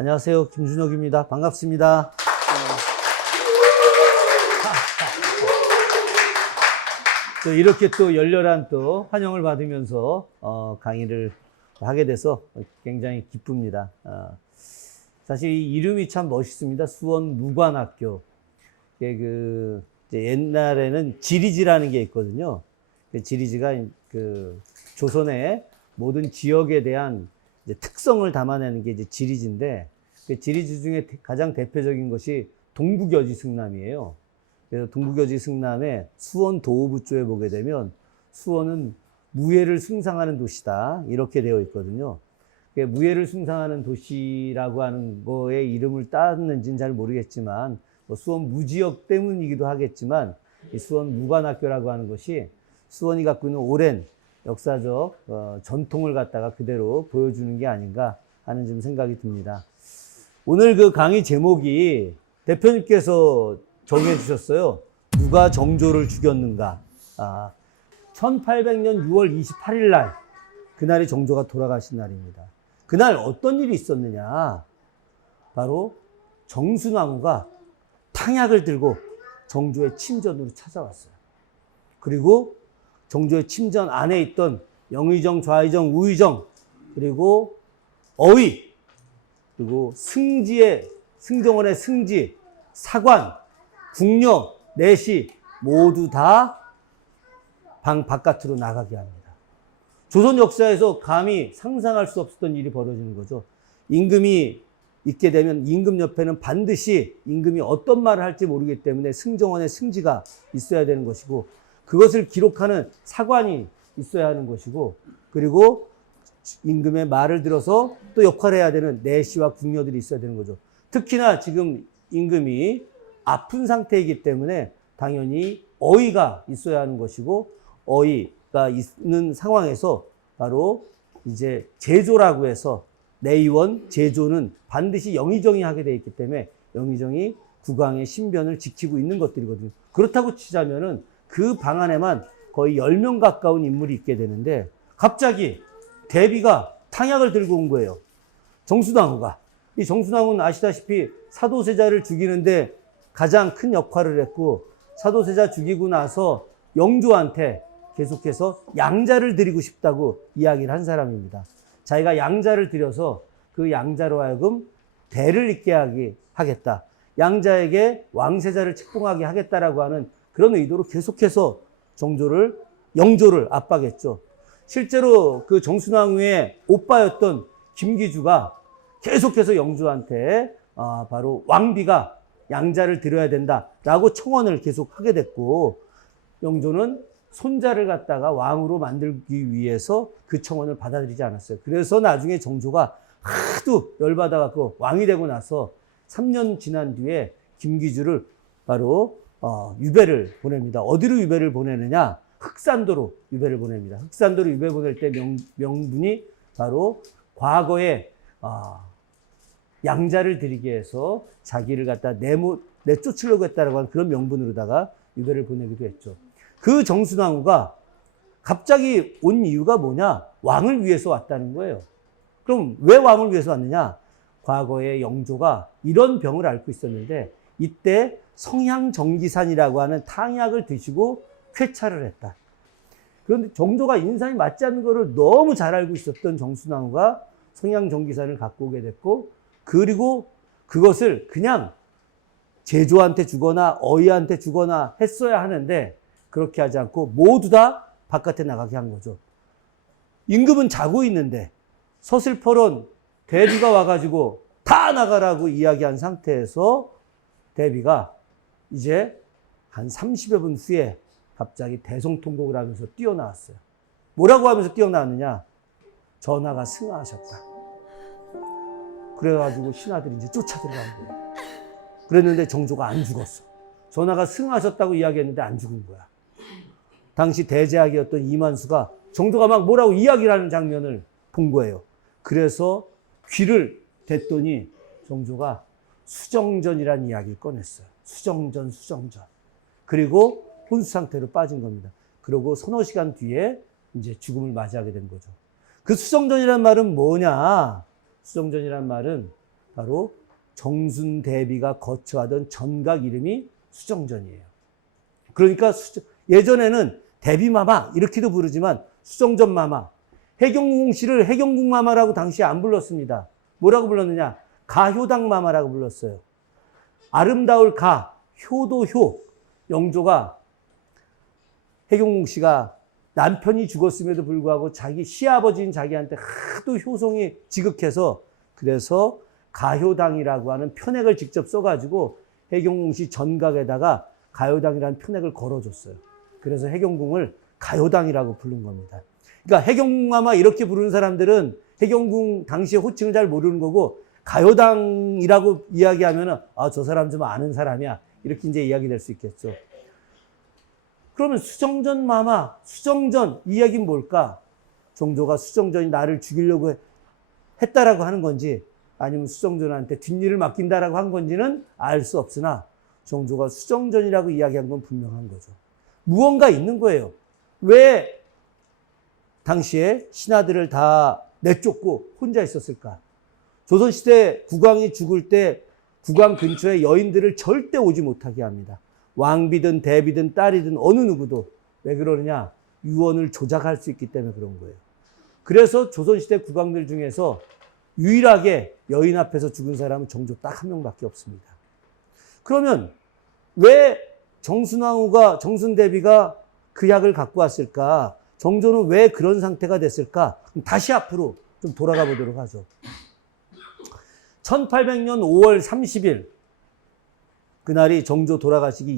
안녕하세요. 김준혁입니다. 반갑습니다. 또 이렇게 또 열렬한 또 환영을 받으면서 강의를 하게 돼서 굉장히 기쁩니다. 사실 이 이름이 참 멋있습니다. 수원 무관학교. 이제 옛날에는 지리지라는 게 있거든요. 지리지가 조선의 모든 지역에 대한 이제 특성을 담아내는 게 이제 지리지인데, 그 지리지 중에 가장 대표적인 것이 동북여지승남이에요. 그래서 동북여지승남의 수원 도호부조에 보게 되면 수원은 무예를 숭상하는 도시다, 이렇게 되어 있거든요. 무예를 숭상하는 도시라고 하는 거에 이름을 땄는지는 잘 모르겠지만, 수원 무지역 때문이기도 하겠지만, 이 수원 무관학교라고 하는 것이 수원이 갖고 있는 오랜 역사적 전통을 갖다가 그대로 보여주는 게 아닌가 하는 좀 생각이 듭니다. 오늘 그 강의 제목이 대표님께서 정해 주셨어요. 누가 정조를 죽였는가. 1800년 6월 28일 날, 그날이 정조가 돌아가신 날입니다. 그날 어떤 일이 있었느냐. 바로 정수나무가 탕약을 들고 정조의 침전으로 찾아왔어요. 그리고 정조의 침전 안에 있던 영의정, 좌의정, 우의정, 그리고 어의, 그리고 승정원의 승지, 사관, 궁녀, 내시 모두 다 방 바깥으로 나가게 합니다. 조선 역사에서 감히 상상할 수 없었던 일이 벌어지는 거죠. 임금이 있게 되면 임금 옆에는 반드시 임금이 어떤 말을 할지 모르기 때문에 승정원의 승지가 있어야 되는 것이고, 그것을 기록하는 사관이 있어야 하는 것이고, 그리고 임금의 말을 들어서 또 역할을 해야 되는 내시와 궁녀들이 있어야 되는 거죠. 특히나 지금 임금이 아픈 상태이기 때문에 당연히 어의가 있어야 하는 것이고, 어의가 있는 상황에서 바로 이제 제조라고 해서 내의원, 제조는 반드시 영의정이 하게 되어 있기 때문에 영의정이 국왕의 신변을 지키고 있는 것들이거든요. 그렇다고 치자면은 그 방 안에만 거의 10명 가까운 인물이 있게 되는데, 갑자기 대비가 탕약을 들고 온 거예요. 정수나무가. 이 정수나무는 아시다시피 사도세자를 죽이는데 가장 큰 역할을 했고, 사도세자 죽이고 나서 영조한테 계속해서 양자를 드리고 싶다고 이야기를 한 사람입니다. 자기가 양자를 드려서 그 양자로 하여금 대를 잇게 하겠다. 양자에게 왕세자를 책봉하게 하겠다라고 하는 그런 의도로 계속해서 영조를 압박했죠. 실제로 그 정수나무의 오빠였던 김기주가 계속해서 영조한테 바로 왕비가 양자를 드려야 된다라고 청원을 계속 하게 됐고, 영조는 손자를 갖다가 왕으로 만들기 위해서 그 청원을 받아들이지 않았어요. 그래서 나중에 정조가 하도 열받아갖고 왕이 되고 나서 3년 지난 뒤에 김기주를 바로 유배를 보냅니다. 어디로 유배를 보내느냐? 흑산도로 유배를 보냅니다. 흑산도로 유배 보낼 때 명분이 바로 과거에 양자를 드리게 해서 자기를 갖다 내쫓으려고 했다라고 하는 그런 명분으로다가 유배를 보내기도 했죠. 그 정수나무가 갑자기 온 이유가 뭐냐? 왕을 위해서 왔다는 거예요. 그럼 왜 왕을 위해서 왔느냐? 과거에 영조가 이런 병을 앓고 있었는데, 이때 성향정기산이라고 하는 탕약을 드시고 쾌차를 했다. 그런데 정조가 인상이 맞지 않는 것을 너무 잘 알고 있었던 정수나무가 성향정기산을 갖고 오게 됐고, 그리고 그것을 그냥 제조한테 주거나 어의한테 주거나 했어야 하는데, 그렇게 하지 않고 모두 다 바깥에 나가게 한 거죠. 임금은 자고 있는데 서슬퍼런 대비가 와가지고 다 나가라고 이야기한 상태에서 대비가 이제 한 30여 분 후에 갑자기 대성통곡을 하면서 뛰어나왔어요. 뭐라고 하면서 뛰어나왔느냐? 전하가 승하하셨다. 그래가지고 신하들이 이제 쫓아들어간 거예요. 그랬는데 정조가 안 죽었어. 전하가 승하하셨다고 이야기했는데 안 죽은 거야. 당시 대제학이었던 이만수가 정조가 막 뭐라고 이야기를 하는 장면을 본 거예요. 그래서 귀를 댔더니 정조가 수정전이라는 이야기를 꺼냈어요. 수정전. 그리고 혼수 상태로 빠진 겁니다. 그리고 서너 시간 뒤에 이제 죽음을 맞이하게 된 거죠. 그 수정전이란 말은 뭐냐? 수정전이란 말은 바로 정순대비가 거처하던 전각 이름이 수정전이에요. 그러니까 예전에는 대비마마 이렇게도 부르지만 수정전마마, 해경궁씨를 해경궁마마라고 당시에 안 불렀습니다. 뭐라고 불렀느냐? 가효당마마라고 불렀어요. 아름다울 가, 효도 효. 영조가 해경궁씨가 남편이 죽었음에도 불구하고 자기 시아버지인 자기한테 하도 효성이 지극해서 그래서 가효당이라고 하는 편액을 직접 써가지고 해경궁씨 전각에다가 가효당이라는 편액을 걸어줬어요. 그래서 해경궁을 가효당이라고 부른 겁니다. 그러니까 해경궁마마 이렇게 부르는 사람들은 해경궁 당시의 호칭을 잘 모르는 거고 가효당이라고 이야기하면은 아, 저 사람 좀 아는 사람이야. 이렇게 이제 이야기될 수 있겠죠. 그러면 수정전 마마, 수정전 이 이야기는 뭘까? 정조가 수정전이 나를 죽이려고 했다라고 하는 건지 아니면 수정전한테 뒷일을 맡긴다라고 한 건지는 알 수 없으나 정조가 수정전이라고 이야기한 건 분명한 거죠. 무언가 있는 거예요. 왜 당시에 신하들을 다 내쫓고 혼자 있었을까? 조선시대 국왕이 죽을 때 국왕 근처에 여인들을 절대 오지 못하게 합니다. 왕비든 대비든 딸이든 어느 누구도. 왜 그러느냐? 유언을 조작할 수 있기 때문에 그런 거예요. 그래서 조선시대 국왕들 중에서 유일하게 여인 앞에서 죽은 사람은 정조 딱 한 명밖에 없습니다. 그러면 왜 정순왕후가, 정순대비가 그 약을 갖고 왔을까? 정조는 왜 그런 상태가 됐을까? 다시 앞으로 좀 돌아가 보도록 하죠. 1800년 5월 30일, 그날이 정조 돌아가시기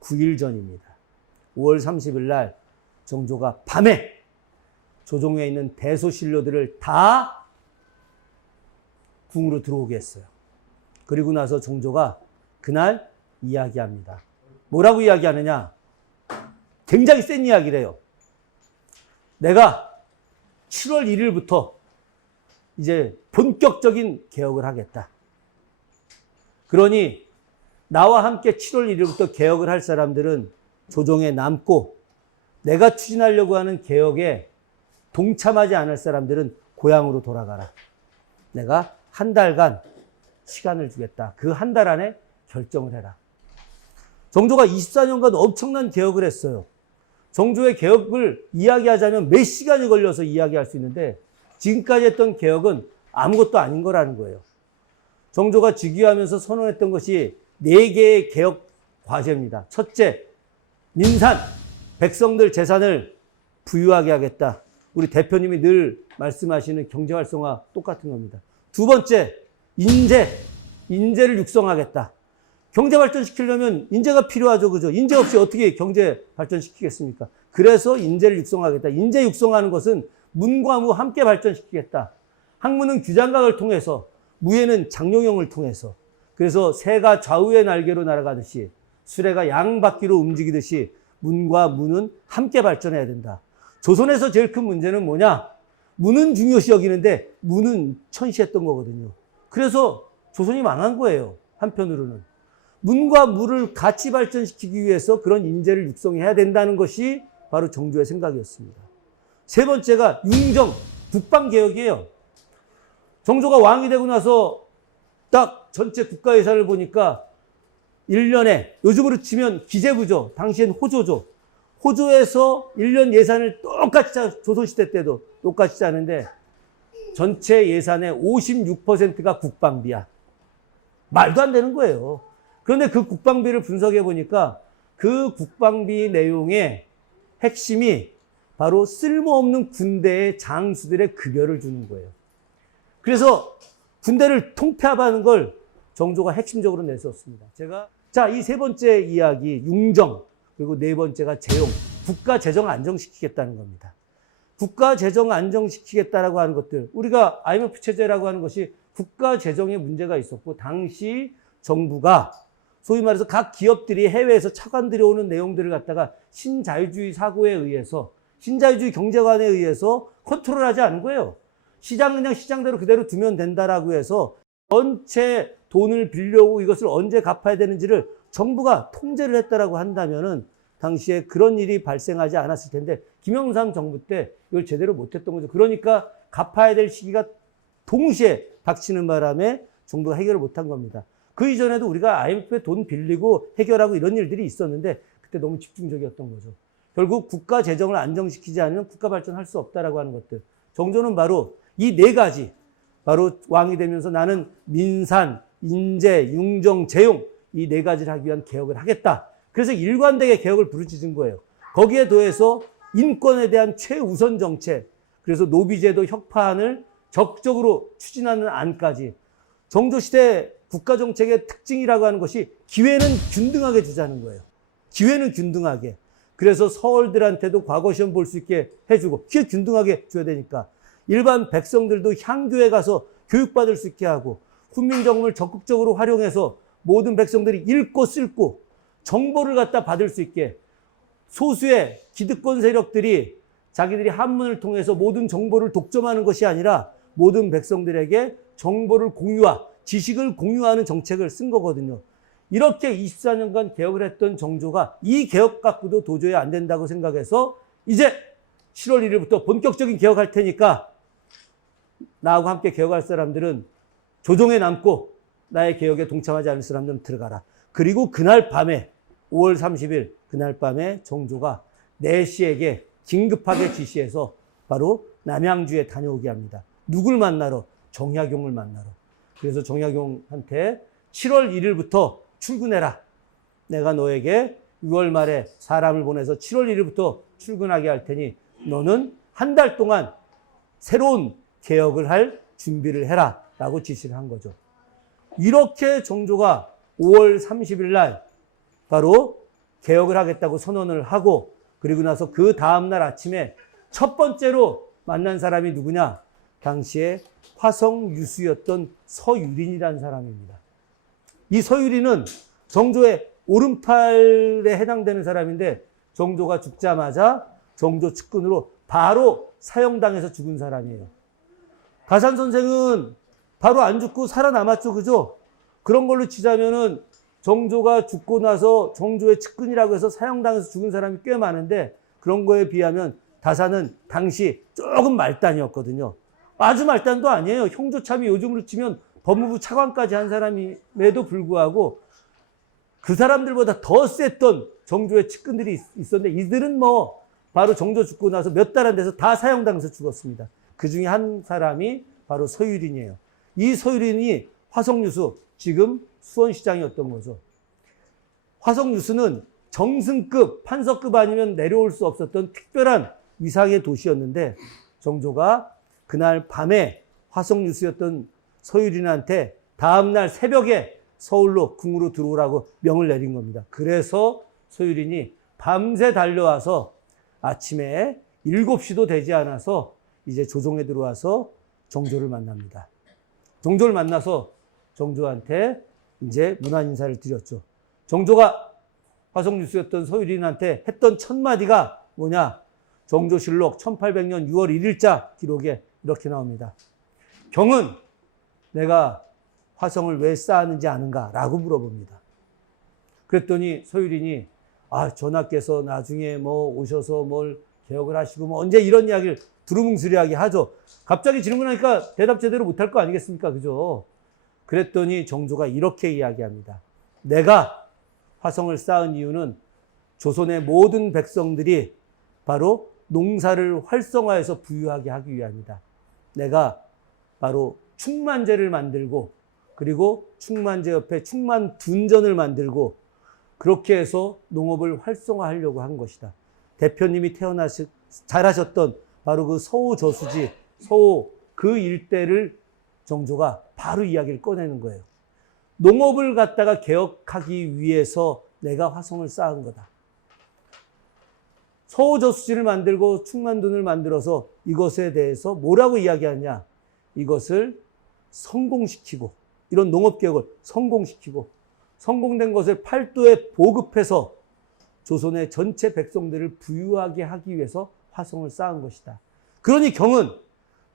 29일 전입니다. 5월 30일 날 정조가 밤에 조정에 있는 대소신료들을 다 궁으로 들어오게 했어요. 그리고 나서 정조가 그날 이야기합니다. 뭐라고 이야기하느냐? 굉장히 센 이야기래요. 내가 7월 1일부터 이제 본격적인 개혁을 하겠다. 그러니 나와 함께 7월 1일부터 개혁을 할 사람들은 조정에 남고 내가 추진하려고 하는 개혁에 동참하지 않을 사람들은 고향으로 돌아가라. 내가 한 달간 시간을 주겠다. 그 한 달 안에 결정을 해라. 정조가 24년간 엄청난 개혁을 했어요. 정조의 개혁을 이야기하자면 몇 시간이 걸려서 이야기할 수 있는데 지금까지 했던 개혁은 아무것도 아닌 거라는 거예요. 정조가 즉위하면서 선언했던 것이 4개의 개혁 과제입니다. 첫째, 민산, 백성들 재산을 부유하게 하겠다. 우리 대표님이 늘 말씀하시는 경제활성화 똑같은 겁니다. 두 번째, 인재를 육성하겠다. 경제 발전시키려면 인재가 필요하죠. 그죠? 인재 없이 어떻게 경제 발전시키겠습니까? 그래서 인재를 육성하겠다. 인재 육성하는 것은 문과 무 함께 발전시키겠다. 학문은 규장각을 통해서, 무예는 장룡형을 통해서. 그래서 새가 좌우의 날개로 날아가듯이 수레가 양바퀴로 움직이듯이 문과 무는 함께 발전해야 된다. 조선에서 제일 큰 문제는 뭐냐? 무는 중요시 여기는데 무는 천시했던 거거든요. 그래서 조선이 망한 거예요. 한편으로는. 문과 무를 같이 발전시키기 위해서 그런 인재를 육성해야 된다는 것이 바로 정조의 생각이었습니다. 세 번째가 융정, 국방개혁이에요. 정조가 왕이 되고 나서 딱 전체 국가 예산을 보니까 1년에, 요즘으로 치면 기재부죠. 당시엔 호조죠. 호조에서 1년 예산을 똑같이 조선시대 때도 똑같이 짜는데 전체 예산의 56%가 국방비야. 말도 안 되는 거예요. 그런데 그 국방비를 분석해 보니까 그 국방비 내용의 핵심이 바로 쓸모없는 군대의 장수들의 급여를 주는 거예요. 그래서 군대를 통폐합하는 걸 정조가 핵심적으로 내세웠습니다. 자, 이 세 번째 이야기, 융정, 그리고 네 번째가 재용, 국가 재정 안정시키겠다는 겁니다. 국가 재정 안정시키겠다라고 하는 것들, 우리가 IMF 체제라고 하는 것이 국가 재정에 문제가 있었고, 당시 정부가 소위 말해서 각 기업들이 해외에서 차관 들여오는 내용들을 갖다가 신자유주의 사고에 의해서, 신자유주의 경제관에 의해서 컨트롤하지 않은 거예요. 시장은 그냥 시장대로 그대로 두면 된다라고 해서 전체 돈을 빌려오고 이것을 언제 갚아야 되는지를 정부가 통제를 했다라고 한다면은 당시에 그런 일이 발생하지 않았을 텐데 김영삼 정부 때 이걸 제대로 못했던 거죠. 그러니까 갚아야 될 시기가 동시에 닥치는 바람에 정부가 해결을 못한 겁니다. 그 이전에도 우리가 IMF에 돈 빌리고 해결하고 이런 일들이 있었는데 그때 너무 집중적이었던 거죠. 결국 국가 재정을 안정시키지 않으면 국가 발전할 수 없다라고 하는 것들. 정조는 바로 이 네 가지, 바로 왕이 되면서 나는 민산, 인재, 융정, 재용 이 네 가지를 하기 위한 개혁을 하겠다. 그래서 일관되게 개혁을 부르짖은 거예요. 거기에 더해서 인권에 대한 최우선 정책, 그래서 노비제도 혁파안을 적극적으로 추진하는 안까지. 정조시대 국가정책의 특징이라고 하는 것이 기회는 균등하게 주자는 거예요. 기회는 균등하게. 그래서 서울들한테도 과거 시험 볼 수 있게 해주고, 기회 균등하게 줘야 되니까. 일반 백성들도 향교에 가서 교육받을 수 있게 하고, 훈민정음을 적극적으로 활용해서 모든 백성들이 읽고 쓸고 정보를 갖다 받을 수 있게, 소수의 기득권 세력들이 자기들이 한문을 통해서 모든 정보를 독점하는 것이 아니라 모든 백성들에게 정보를 공유와 지식을 공유하는 정책을 쓴 거거든요. 이렇게 24년간 개혁을 했던 정조가 이 개혁 갖고도 도저히 안 된다고 생각해서 이제 7월 1일부터 본격적인 개혁할 테니까 나하고 함께 개혁할 사람들은 조정에 남고 나의 개혁에 동참하지 않을 사람들은 들어가라. 그리고 그날 밤에 5월 30일 그날 밤에 정조가 내시에게 긴급하게 지시해서 바로 남양주에 다녀오게 합니다. 누굴 만나러? 정약용을 만나러. 그래서 정약용한테 7월 1일부터 출근해라. 내가 너에게 6월 말에 사람을 보내서 7월 1일부터 출근하게 할 테니 너는 한 달 동안 새로운 개혁을 할 준비를 해라 라고 지시를 한 거죠. 이렇게 정조가 5월 30일 날 바로 개혁을 하겠다고 선언을 하고, 그리고 나서 그 다음날 아침에 첫 번째로 만난 사람이 누구냐? 당시에 화성유수였던 서유린이라는 사람입니다. 이 서유린은 정조의 오른팔에 해당되는 사람인데 정조가 죽자마자 정조 측근으로 바로 사형당해서 죽은 사람이에요. 가산 선생은 바로 안 죽고 살아남았죠. 그죠? 그런 걸로 치자면은 정조가 죽고 나서 정조의 측근이라고 해서 사형당해서 죽은 사람이 꽤 많은데 그런 거에 비하면 다산은 당시 조금 말단이었거든요. 아주 말단도 아니에요. 형조참이 요즘으로 치면 법무부 차관까지 한 사람임에도 불구하고 그 사람들보다 더 셌던 정조의 측근들이 있었는데 이들은 뭐 바로 정조 죽고 나서 몇 달 안 돼서 다 사형당해서 죽었습니다. 그 중에 한 사람이 바로 서유린이에요. 이 서유린이 화성유수, 지금 수원시장이었던 거죠. 화성유수는 정승급, 판서급 아니면 내려올 수 없었던 특별한 위상의 도시였는데 정조가 그날 밤에 화성유수였던 서유린한테 다음날 새벽에 서울로 궁으로 들어오라고 명을 내린 겁니다. 그래서 서유린이 밤새 달려와서 아침에 7시도 되지 않아서 이제 조정에 들어와서 정조를 만납니다. 정조를 만나서 정조한테 이제 문안 인사를 드렸죠. 정조가 화성유수였던 서유린한테 했던 첫 마디가 뭐냐? 정조실록 1800년 6월 1일자 기록에 이렇게 나옵니다. 경은 내가 화성을 왜 쌓았는지 아는가? 라고 물어봅니다. 그랬더니 서유린이 전하께서 나중에 뭐 오셔서 뭘 개혁을 하시고 뭐 언제 이런 이야기를 두루뭉술하게 하죠. 갑자기 질문하니까 대답 제대로 못할 거 아니겠습니까? 그죠? 그랬더니 정조가 이렇게 이야기합니다. 내가 화성을 쌓은 이유는 조선의 모든 백성들이 바로 농사를 활성화해서 부유하게 하기 위함이다. 내가 바로 충만제를 만들고 그리고 충만제 옆에 충만둔전을 만들고 그렇게 해서 농업을 활성화하려고 한 것이다. 대표님이 잘하셨던 바로 그 서호 저수지, 서호 그 일대를 정조가 바로 이야기를 꺼내는 거예요. 농업을 갖다가 개혁하기 위해서 내가 화성을 쌓은 거다. 서호 저수지를 만들고 충만둔을 만들어서 이것에 대해서 뭐라고 이야기하냐? 이것을 성공시키고 이런 농업개혁을 성공시키고 성공된 것을 팔도에 보급해서 조선의 전체 백성들을 부유하게 하기 위해서 화성을 쌓은 것이다. 그러니 경은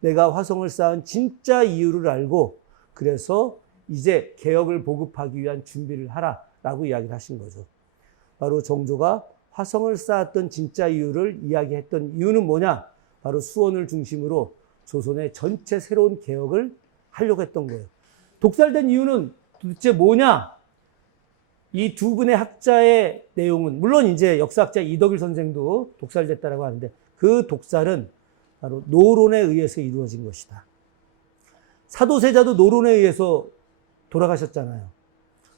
내가 화성을 쌓은 진짜 이유를 알고 그래서 이제 개혁을 보급하기 위한 준비를 하라라고 이야기를 하신 거죠. 바로 정조가 화성을 쌓았던 진짜 이유를 이야기했던 이유는 뭐냐? 바로 수원을 중심으로 조선의 전체 새로운 개혁을 하려고 했던 거예요. 독살된 이유는 도대체 뭐냐? 이 두 분의 학자의 내용은, 물론 이제 역사학자 이덕일 선생도 독살됐다라고 하는데, 그 독살은 바로 노론에 의해서 이루어진 것이다. 사도세자도 노론에 의해서 돌아가셨잖아요.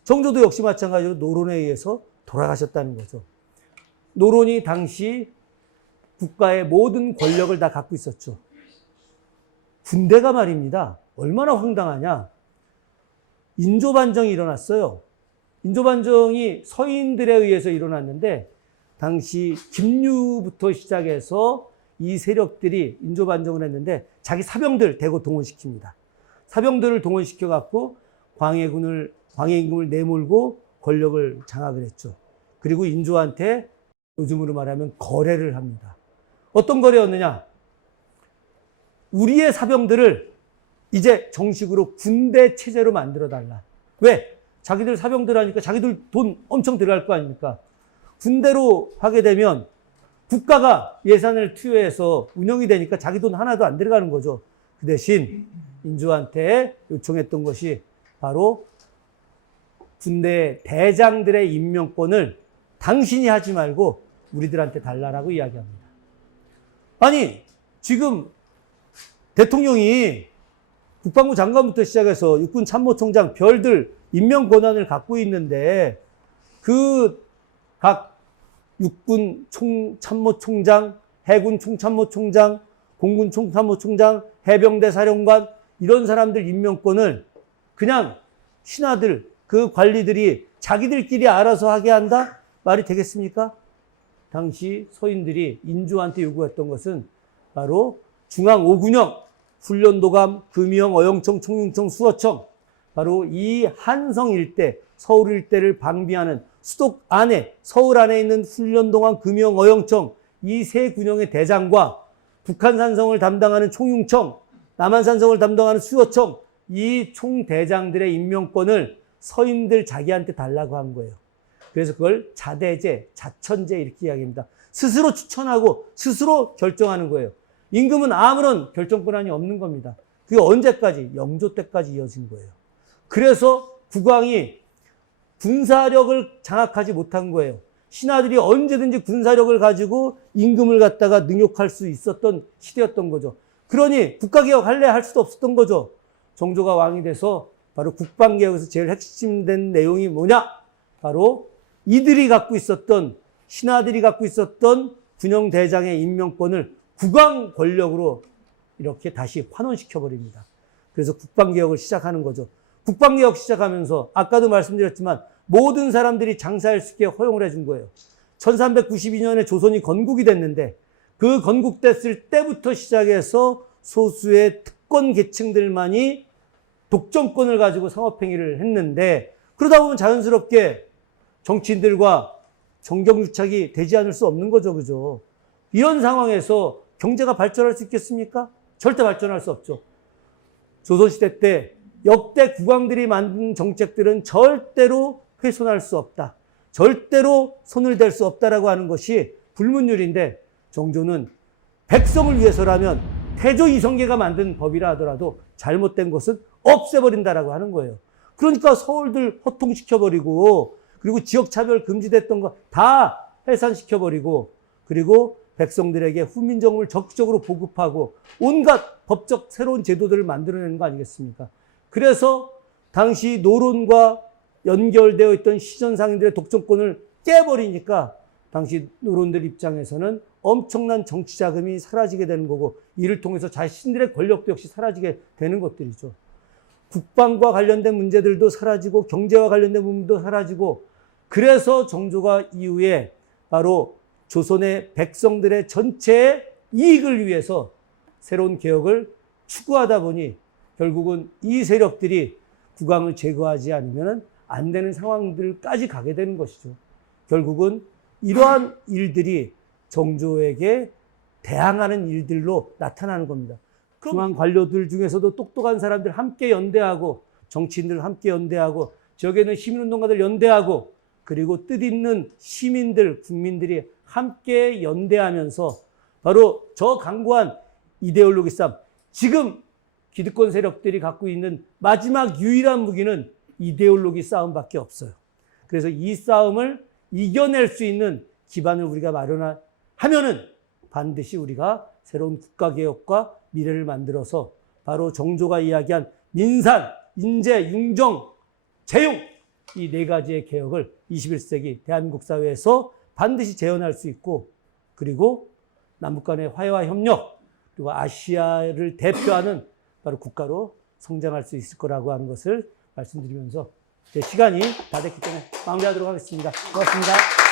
정조도 역시 마찬가지로 노론에 의해서 돌아가셨다는 거죠. 노론이 당시 국가의 모든 권력을 다 갖고 있었죠. 군대가 말입니다. 얼마나 황당하냐. 인조반정이 일어났어요. 인조반정이 서인들에 의해서 일어났는데 당시 김유부터 시작해서 이 세력들이 인조반정을 했는데 자기 사병들 대거 동원시킵니다. 사병들을 동원시켜갖고 광해임금을 내몰고 권력을 장악을 했죠. 그리고 인조한테 요즘으로 말하면 거래를 합니다. 어떤 거래였느냐? 우리의 사병들을 이제 정식으로 군대 체제로 만들어달라. 왜? 자기들 사병들 하니까 자기들 돈 엄청 들어갈 거 아닙니까? 군대로 하게 되면 국가가 예산을 투여해서 운영이 되니까 자기 돈 하나도 안 들어가는 거죠. 그 대신 인조한테 요청했던 것이 바로 군대 대장들의 임명권을 당신이 하지 말고 우리들한테 달라라고 이야기합니다. 아니, 지금 대통령이 국방부 장관부터 시작해서 육군 참모총장 별들 임명 권한을 갖고 있는데 그 각 육군 참모총장, 해군 총참모총장, 공군 총참모총장, 해병대 사령관 이런 사람들 임명권을 그냥 신하들, 그 관리들이 자기들끼리 알아서 하게 한다? 말이 되겠습니까? 당시 서인들이 인조한테 요구했던 것은 바로 중앙 5군형, 훈련도감, 금이형, 어영청, 총융청, 수어청, 바로 이 한성 일대, 서울 일대를 방비하는 수도 안에, 서울 안에 있는 훈련도감, 금이형, 어영청 이 세 군형의 대장과 북한산성을 담당하는 총융청, 남한산성을 담당하는 수어청 이 총대장들의 임명권을 서인들 자기한테 달라고 한 거예요. 그래서 그걸 자대제, 자천제 이렇게 이야기합니다. 스스로 추천하고 스스로 결정하는 거예요. 임금은 아무런 결정권한이 없는 겁니다. 그게 언제까지? 영조 때까지 이어진 거예요. 그래서 국왕이 군사력을 장악하지 못한 거예요. 신하들이 언제든지 군사력을 가지고 임금을 갖다가 능욕할 수 있었던 시대였던 거죠. 그러니 국가개혁 할래 할 수도 없었던 거죠. 정조가 왕이 돼서 바로 국방개혁에서 제일 핵심된 내용이 뭐냐? 바로 이들이 갖고 있었던, 신하들이 갖고 있었던 군영대장의 임명권을 국왕 권력으로 이렇게 다시 환원시켜버립니다. 그래서 국방개혁을 시작하는 거죠. 국방개혁 시작하면서 아까도 말씀드렸지만 모든 사람들이 장사할 수 있게 허용을 해준 거예요. 1392년에 조선이 건국이 됐는데 그 건국됐을 때부터 시작해서 소수의 특권 계층들만이 독점권을 가지고 상업행위를 했는데 그러다 보면 자연스럽게 정치인들과 정경유착이 되지 않을 수 없는 거죠. 그죠? 이런 상황에서 경제가 발전할 수 있겠습니까? 절대 발전할 수 없죠. 조선시대 때 역대 국왕들이 만든 정책들은 절대로 훼손할 수 없다. 절대로 손을 댈 수 없다라고 하는 것이 불문율인데 정조는 백성을 위해서라면 태조 이성계가 만든 법이라 하더라도 잘못된 것은 없애버린다라고 하는 거예요. 그러니까 서울들 허통시켜버리고 그리고 지역차별 금지됐던 거 다 해산시켜버리고 그리고 백성들에게 후민정음을 적극적으로 보급하고 온갖 법적 새로운 제도들을 만들어내는 거 아니겠습니까? 그래서 당시 노론과 연결되어 있던 시전상인들의 독점권을 깨버리니까 당시 노론들 입장에서는 엄청난 정치 자금이 사라지게 되는 거고 이를 통해서 자신들의 권력도 역시 사라지게 되는 것들이죠. 국방과 관련된 문제들도 사라지고 경제와 관련된 부분도 사라지고 그래서 정조가 이후에 바로 조선의 백성들의 전체의 이익을 위해서 새로운 개혁을 추구하다 보니 결국은 이 세력들이 국왕을 제거하지 않으면 안 되는 상황들까지 가게 되는 것이죠. 결국은 이러한 일들이 정조에게 대항하는 일들로 나타나는 겁니다. 중앙 관료들 중에서도 똑똑한 사람들 함께 연대하고 정치인들 함께 연대하고 지역에는 시민운동가들 연대하고 그리고 뜻있는 시민들, 국민들이 함께 연대하면서 바로 저 강고한 이데올로기 싸움, 지금 기득권 세력들이 갖고 있는 마지막 유일한 무기는 이데올로기 싸움밖에 없어요. 그래서 이 싸움을 이겨낼 수 있는 기반을 우리가 마련하면은 반드시 우리가 새로운 국가개혁과 미래를 만들어서 바로 정조가 이야기한 민산, 인재, 융정, 재용 이 네 가지의 개혁을 21세기 대한민국 사회에서 반드시 재현할 수 있고, 그리고 남북 간의 화해와 협력, 그리고 아시아를 대표하는 바로 국가로 성장할 수 있을 거라고 하는 것을 말씀드리면서 제 시간이 다 됐기 때문에 마무리하도록 하겠습니다. 고맙습니다.